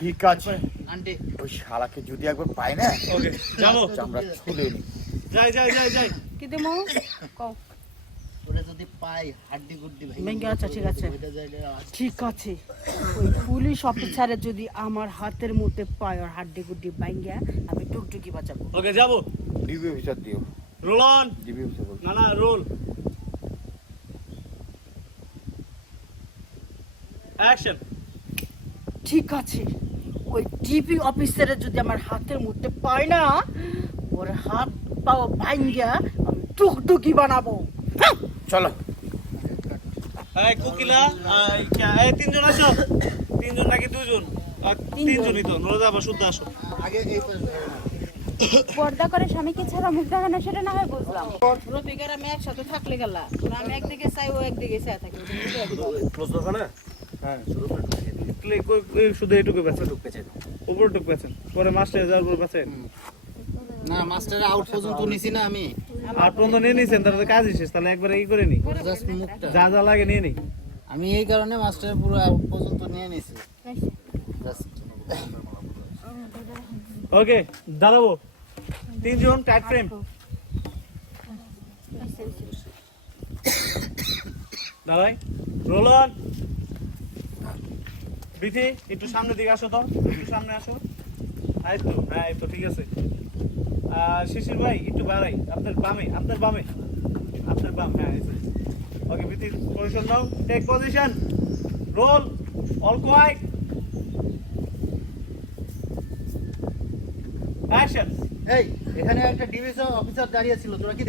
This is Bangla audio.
ঠিক আছে। আন্টি। ওই শালাকে যদি একবার পাই না ওকে যাব। আমরা ছুলে নি। যাই যাই যাই যাই। কি কও। ওরা যদি পাই হাড্ডি গুড্ডি ভাই ভেঙে আচ্ছা, ঠিক আছে। ঠিক ওই পুলিশ অফিসারে যদি আমার হাতের মধ্যে পায় আর হাড্ডি গুড্ডি বাইঙ্গা আমি টুকটুকি বাঁচাবো। ওকে যাব। ডিবি অফিসার দিও। Roll on. ডিবি অফিসার না না রোল। অ্যাকশন। ঠিক আছে। ওই ডিপি অফিসারে যদি আমার হাতের মধ্যে পায় না ওর হাত পাও ভাঙ্গা আমি টুকটুকি বানাবো। হ্যাঁ। চলো। এই কোকিলা এই তিনজন আসো। তিনজন নাকি দুজন? তিনজনই তো নরদা বা শুদ্ধ আসো। আগে। পর্দা করে স্বামীকে ছাড়া মুখ দেখানো সেটা না হয় বুঝলাম। রফিকার আমি একসাথে থাকলে গেলা। আমি একদিকে চাই ও একদিকে চাই থাকি। হ্যাঁ শুধু এইটুকু বেচেন। উপর টুক বেচেন পরে মাস্টার যাওয়ার পর বেচেন। না মাস্টার আউট পর্যন্ত নিছি না আমি। আর পর্যন্ত নিয়ে নিছেন তাহলে কাজই শেষ। তাহলে একবার এই করে নি। যা যা লাগে নিয়ে নি। আমি এই কারণে মাস্টার পুরো আউট পর্যন্ত নিয়ে নিছি। ওকে দাঁড়াবো। তিনজন টাইট ফ্রেম দাঁড়াই। রোল অন বিথি একটু সামনের দিকে আসো তো একটু সামনে আসো। এই তো হ্যাঁ এই তো, ঠিক আছে। শিশির ভাই, একটু বাড়াই। আপনার বামে আপনার বামে। আপনার বাম হ্যাঁ ওকে বিথি পজিশন নাও। Take position roll all quiet action এই, এখানে একটা ডিভিশন অফিসার দাঁড়িয়ে ছিল, তোরা কি